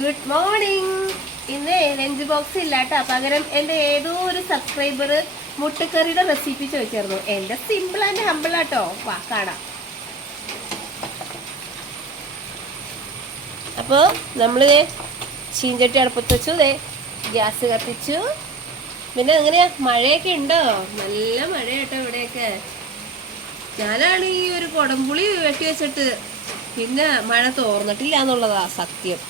Good morning. ഇന്ന് lunch box ഇല്ലാട്ടോ, പകരം എൻ്റെ ഏതോ ഒരു സബ്സ്ക്രൈബർ മുട്ടക്കറിയുടെ റെസിപ്പി ചോദിച്ചായിരുന്നു. എൻ്റെ സിമ്പിൾ ആൻഡ് ഹമ്പിൾ ആട്ടോ. വാ കാണാം. അപ്പോൾ നമ്മൾ ചീഞ്ചട്ടി അടുപ്പത്ത് വെച്ചു, ഗ്യാസ് കത്തിച്ചു. പിന്നെ എങ്ങനെയാ, മഴയൊക്കെ ഉണ്ടോ? നല്ല മഴയാട്ടോ ഇവിടെയൊക്കെ. ഞാനാണ് ഈ ഒരു കൊടംപുളി വെട്ടി വെച്ചിട്ട് പിന്നെ മഴ തോർന്നിട്ടില്ല എന്നുള്ളതാ സത്യം.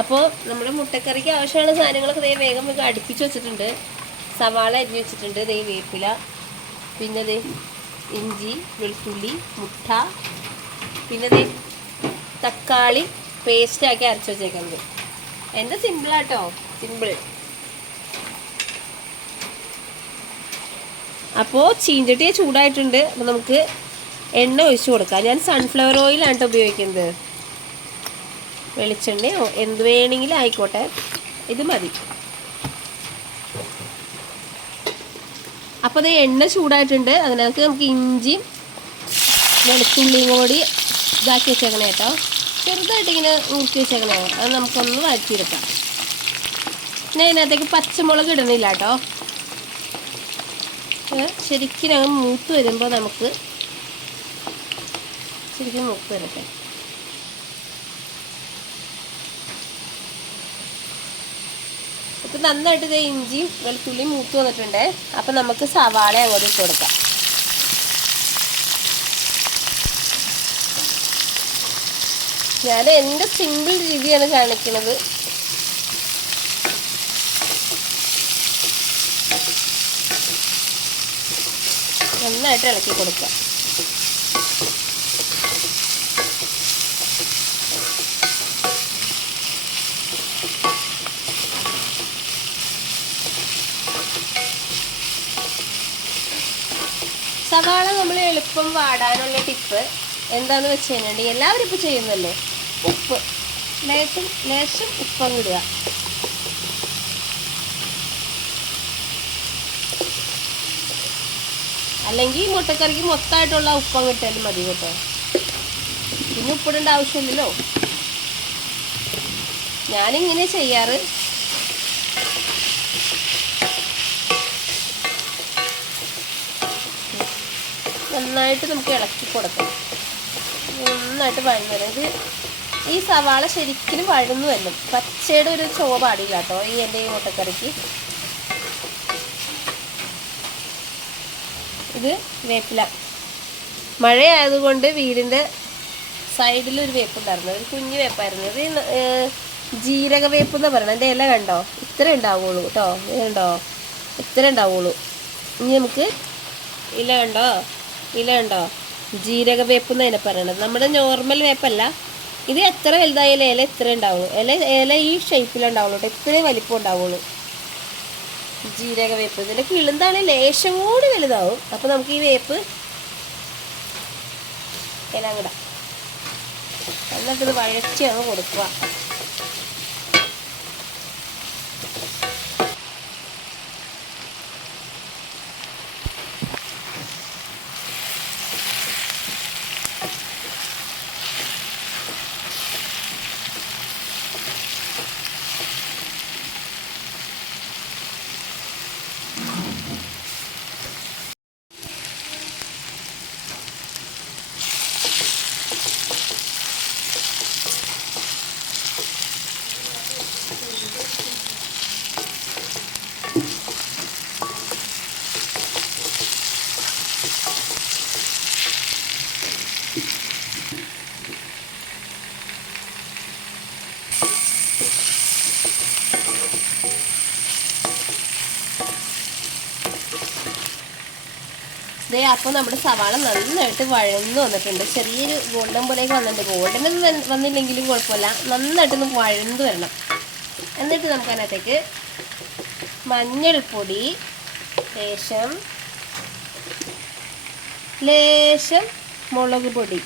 അപ്പോൾ നമ്മുടെ മുട്ടക്കറിക്ക് ആവശ്യമുള്ള സാധനങ്ങളൊക്കെ വേഗം അടുപ്പിച്ച് വെച്ചിട്ടുണ്ട്. സവാള അരിഞ്ഞ് വെച്ചിട്ടുണ്ട്, വേപ്പില, പിന്നെ ഇഞ്ചി, വെളുത്തുള്ളി, മുട്ട, പിന്നെ തക്കാളി പേസ്റ്റാക്കി അരച്ച് വെച്ചേക്കുന്നത്. എൻ്റെ സിമ്പിളാട്ടോ, സിമ്പിൾ. അപ്പോൾ ചീഞ്ചട്ടി ചൂടായിട്ടുണ്ട്. അപ്പോൾ നമുക്ക് എണ്ണ ഒഴിച്ചു കൊടുക്കാം. ഞാൻ സൺഫ്ലവർ ഓയിലാണ് ഉപയോഗിക്കുന്നത്. വെളിച്ചെണ്ണയോ എന്ത് വേണമെങ്കിലും ആയിക്കോട്ടെ, ഇത് മതി. അപ്പോൾ അത് എണ്ണ ചൂടായിട്ടുണ്ട്. അതിനകത്ത് നമുക്ക് ഇഞ്ചിയും വെളുത്തുള്ളിയും കൂടി ഇതാക്കി വെച്ചേക്കണേ കേട്ടോ. ചെറുതായിട്ട് ഇങ്ങനെ മുറുക്കി വെച്ചേക്കണേ. അത് നമുക്കൊന്ന് വഴറ്റിയെടുക്കാം. പിന്നെ അതിനകത്തേക്ക് പച്ചമുളക് ഇടണില്ല കേട്ടോ. ശരിക്കും മൂത്ത് വരുമ്പോൾ നമുക്ക് ശരിക്കും മൂത്ത് വരട്ടെ. ഇപ്പം നന്നായിട്ട് ഇഞ്ചിയും വെളുത്തുള്ളിയും മൂത്ത് വന്നിട്ടുണ്ട്. അപ്പം നമുക്ക് സവാള അങ്ങോട്ട് ഇട്ട് കൊടുക്കാം. ഞാൻ എൻ്റെ സിമ്പിൾ രീതിയാണ് കാണിക്കുന്നത്. നന്നായിട്ട് ഇളക്കി കൊടുക്കുക. സവാള നമ്മൾ എളുപ്പം വാടാനുള്ള ടിപ്പ് എന്താണെന്ന് വെച്ച് കഴിഞ്ഞിട്ടുണ്ടെങ്കിൽ എല്ലാവരും ഇപ്പോൾ ചെയ്യുന്നല്ലോ, ഉപ്പ് ലേശം ഉപ്പങ്ങിടുക. അല്ലെങ്കിൽ മുട്ടക്കറിക്ക് മൊത്തമായിട്ടുള്ള ഉപ്പം കിട്ടാലും മതി കേട്ടോ. പിന്നെ ഉപ്പിടേണ്ട ആവശ്യമില്ലല്ലോ. ഞാനിങ്ങനെ ചെയ്യാറ്. നന്നായിട്ട് നമുക്ക് ഇളക്കി കൊടുക്കാം. നന്നായിട്ട് വഴന്നു വരും. ഇത് ഈ സവാള ശരിക്കും വഴന്നു വരും. പച്ചയുടെ ഒരു ചുവ പാടില്ല കേട്ടോ എൻ്റെ ഈ മുട്ടക്കറിക്ക്. ഇത് വേപ്പില. മഴയായതുകൊണ്ട് വീടിൻ്റെ സൈഡിലൊരു വേപ്പുണ്ടായിരുന്നു, ഒരു കുഞ്ഞു വേപ്പായിരുന്നു. ഇത് ജീരക വേപ്പ് എന്ന് പറയുന്നത്. എൻ്റെ ഇല കണ്ടോ, ഇത്ര ഉണ്ടാവുള്ളൂ കേട്ടോ. ഇത് കണ്ടോ, ഇത്ര ഉണ്ടാവുള്ളൂ. ഇനി നമുക്ക് ഇല കണ്ടോ, ജീരക വേപ്പ് എന്ന് അതിനെ പറയണത്. നമ്മുടെ നോർമൽ വേപ്പല്ല ഇത്. എത്ര വലുതായാലും ഇല ഇത്ര ഉണ്ടാവുള്ളൂ. ഇല ഈ ഷേപ്പിലുണ്ടാവുള്ളൂ കേട്ടോ, ഇത്രയും വലിപ്പം ഉണ്ടാവുള്ളൂ ജീരക വേപ്പ്. ഇതിൻ്റെ കിളുന്താണ് ലേശം കൂടി വലുതാവും. അപ്പോൾ നമുക്ക് ഈ വേപ്പ് ഇല ഇടാം. എന്നിട്ട് ഇത് വഴറ്റി അങ്ങ് കൊടുക്കുക. അപ്പോൾ നമ്മുടെ സവാള നന്നായിട്ട് വഴന്നു വന്നിട്ടുണ്ട്. ചെറിയൊരു ഗോൾഡൻ പോലെയൊക്കെ വന്നിട്ടുണ്ട്. ഗോൾഡൻ വന്നില്ലെങ്കിലും കുഴപ്പമില്ല, നന്നായിട്ടൊന്ന് വഴന്നു വരണം. എന്നിട്ട് നമുക്ക് അതിനകത്തേക്ക് മഞ്ഞൾപ്പൊടി ലേശം മുളക് പൊടി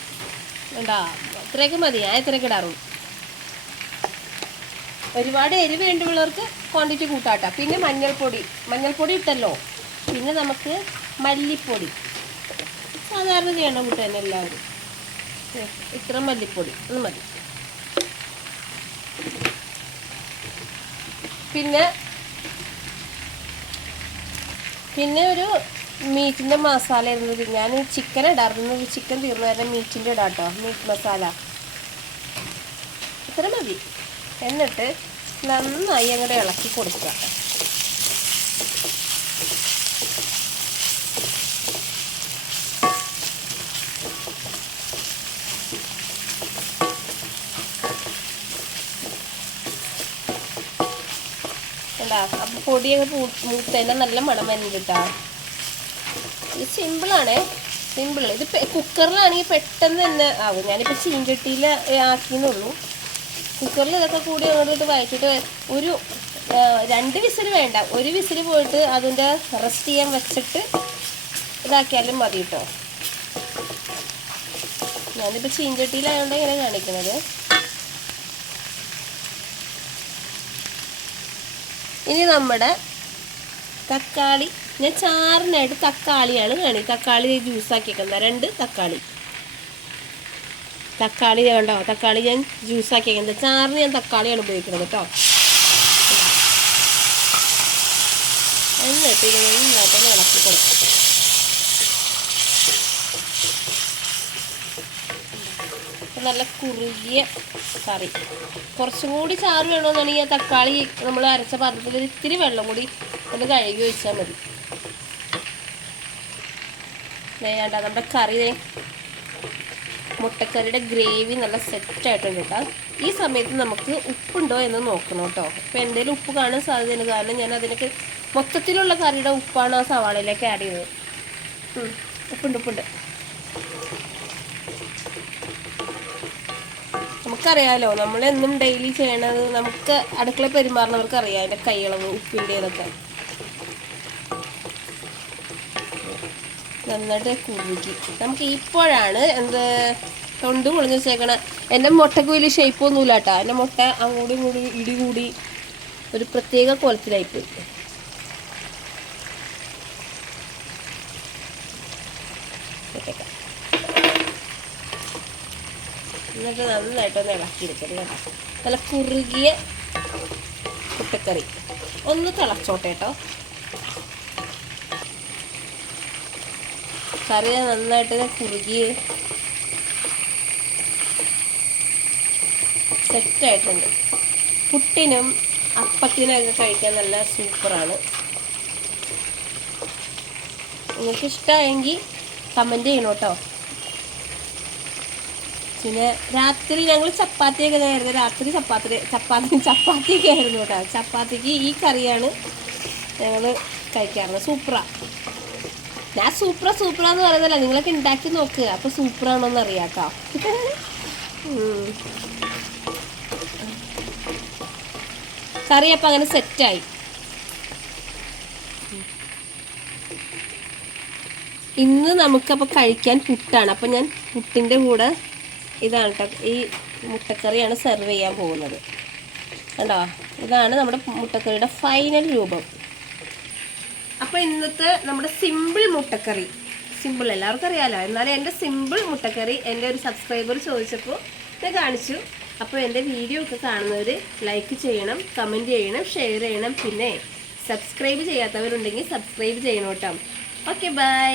ഉണ്ടാ, ഇത്രയൊക്കെ മതി. ഞാൻ ഇത്രയൊക്കെ ഇടാറുള്ളൂ. ഒരുപാട് എരിവ് വേണ്ടിയുള്ളവർക്ക് ക്വാണ്ടിറ്റി കൂട്ടാട്ടോ. പിന്നെ മഞ്ഞൾപ്പൊടി ഇട്ടല്ലോ. പിന്നെ നമുക്ക് മല്ലിപ്പൊടി സാധാരണ ചെയ്യണം കൂട്ട് തന്നെ എല്ലാവരും. ഇത്ര മല്ലിപ്പൊടി ഒന്ന് മതി. പിന്നെ ഒരു മീറ്റിൻ്റെ മസാല ഇരുന്നത്, ഞാൻ ചിക്കൻ ഇടാറുണ്ട്, ചിക്കൻ തീർന്നു കാരണം മീറ്റിൻ്റെ ഇടാം കേട്ടോ, മീറ്റ് മസാല ഇത്ര മതി. എന്നിട്ട് നന്നായി അങ്ങോട്ട് ഇളക്കി കൊടുക്കുക. അപ്പം പൊടിയൊക്കെ മൂത്തതിൻ്റെ നല്ല മണം വരുന്നുണ്ട്. ഇത് സിമ്പിളാണേ, സിമ്പിൾ. ഇത് കുക്കറിലാണെങ്കിൽ പെട്ടെന്ന് തന്നെ ആകും. ഞാനിപ്പോൾ ചീഞ്ചട്ടിയിൽ ആക്കിയെന്നുള്ളൂ. കുക്കറിൽ ഇതൊക്കെ കൂടി അങ്ങോട്ട് വഴറ്റിയിട്ട് ഒരു 2 വിസിൽ വേണ്ട, 1 വിസിൽ പോയിട്ട് അതിൻ്റെ റെസ്റ്റ് ചെയ്യാൻ വെച്ചിട്ട് ഇതാക്കിയാലും മതി കേട്ടോ. ഞാനിപ്പോൾ ചീഞ്ചട്ടിയിലായതുകൊണ്ട് ഇങ്ങനെ കാണിക്കുന്നത്. ഇനി നമ്മുടെ തക്കാളി, ഞാൻ ചാറിനായിട്ട് തക്കാളിയാണ് തക്കാളി ജ്യൂസാക്കിയേക്കുന്നത്. 2 തക്കാളി കണ്ടോ, തക്കാളി ഞാൻ ജ്യൂസാക്കിയേക്കുന്നത്. ചാറിന് ഞാൻ തക്കാളിയാണ് ഉപയോഗിക്കുന്നത് കേട്ടോ. എന്നിട്ട് ഇത് നന്നായിട്ടൊന്ന് ഇളക്കി കൊടുക്കും. നല്ല കുറുകിയ കറി. കുറച്ചും കൂടി ചാറ് വേണമെന്നുണ്ടെങ്കിൽ ആ തക്കാളി നമ്മൾ അരച്ച പാത്രത്തിൽ ഇത്തിരി വെള്ളം കൂടി ഒന്ന് കഴുകി ഒഴിച്ചാൽ മതി. വേണ്ട, നമ്മുടെ കറി, മുട്ടക്കറിയുടെ ഗ്രേവി നല്ല സെറ്റായിട്ടുണ്ട് കേട്ടോ. ഈ സമയത്ത് നമുക്ക് ഉപ്പുണ്ടോ എന്ന് നോക്കണം കേട്ടോ. അപ്പോൾ എന്തെങ്കിലും ഉപ്പ് കാണാൻ സാധ്യതയുണ്ട്, കാരണം ഞാൻ അതിനൊക്കെ മൊത്തത്തിലുള്ള കറിയുടെ ഉപ്പാണ് ആ സവാളയിലേക്ക് ആഡ് ചെയ്തത്. ഉപ്പുണ്ട്. നമുക്കറിയാമല്ലോ, നമ്മളെന്നും ഡെയിലി ചെയ്യണത്, നമുക്ക് അടുക്കള പെരുമാറുന്നവർക്ക് അറിയാം അതിൻ്റെ കൈയളവ് ഉപ്പിൻ്റെ ഇതൊക്കെ. നന്നായിട്ട് കുറുക്കി നമുക്ക് ഇപ്പോഴാണ് തൊണ്ട് പൊളിഞ്ഞ് വെച്ചേക്കണ. എൻ്റെ മുട്ടക്ക് വലിയ ഷേപ്പൊന്നുമില്ല കേട്ടോ. എൻ്റെ മുട്ട അങ്ങോട്ടും ഇങ്ങോട്ടും ഇടികൂടി ഒരു പ്രത്യേക കോലത്തിലായിപ്പോയി. എന്നിട്ട് നന്നായിട്ടൊന്ന് ഇളക്കിയെടുക്കരുത് കേട്ടോ. നല്ല കുറുകിയ മുട്ടക്കറി ഒന്ന് തിളച്ചോട്ടെ കേട്ടോ. കറി നന്നായിട്ട് കുറുകി സെറ്റായിട്ടുണ്ട്. പുട്ടിനും അപ്പത്തിനൊക്കെ കഴിക്കാൻ നല്ല സൂപ്പറാണ്. നിങ്ങൾക്ക് ഇഷ്ടമായെങ്കിൽ കമൻറ്റ് ചെയ്യണം കേട്ടോ. പിന്നെ രാത്രി ഞങ്ങൾ ചപ്പാത്തിയൊക്കെ ആയിരുന്നു, രാത്രി ചപ്പാത്തിയൊക്കെ ആയിരുന്നു കേട്ടോ. ചപ്പാത്തിക്ക് ഈ കറിയാണ് ഞങ്ങൾ കഴിക്കാറുള്ളത്. സൂപ്പറാണ്. ഞാൻ സൂപ്പറാന്ന് പറയുന്നില്ല, നിങ്ങളൊക്കെ ഉണ്ടാക്കി നോക്കുക, അപ്പോൾ സൂപ്പറാണോന്ന് അറിയാം കേട്ടോ. കറി അപ്പം അങ്ങനെ സെറ്റായി. ഇന്ന് നമുക്കപ്പോൾ കഴിക്കാൻ പുട്ടാണ്. അപ്പം ഞാൻ പുട്ടിൻ്റെ കൂടെ ഇതാണ് കേട്ടോ, ഈ മുട്ടക്കറിയാണ് സെർവ് ചെയ്യാൻ പോകുന്നത്. കണ്ടോ, ഇതാണ് നമ്മുടെ മുട്ടക്കറിയുടെ ഫൈനൽ രൂപം. അപ്പോൾ ഇന്നത്തെ നമ്മുടെ സിമ്പിൾ മുട്ടക്കറി, സിമ്പിൾ എല്ലാവർക്കും അറിയാമല്ലോ, എന്നാലും എൻ്റെ സിമ്പിൾ മുട്ടക്കറി എൻ്റെ ഒരു സബ്സ്ക്രൈബർ ചോദിച്ചപ്പോൾ ഞാൻ കാണിച്ചു. അപ്പോൾ എൻ്റെ വീഡിയോ ഒക്കെ കാണുന്നവർ ലൈക്ക് ചെയ്യണം, കമൻറ്റ് ചെയ്യണം, ഷെയർ ചെയ്യണം. പിന്നെ സബ്സ്ക്രൈബ് ചെയ്യാത്തവരുണ്ടെങ്കിൽ സബ്സ്ക്രൈബ് ചെയ്യണം കേട്ടോ. Okay, by.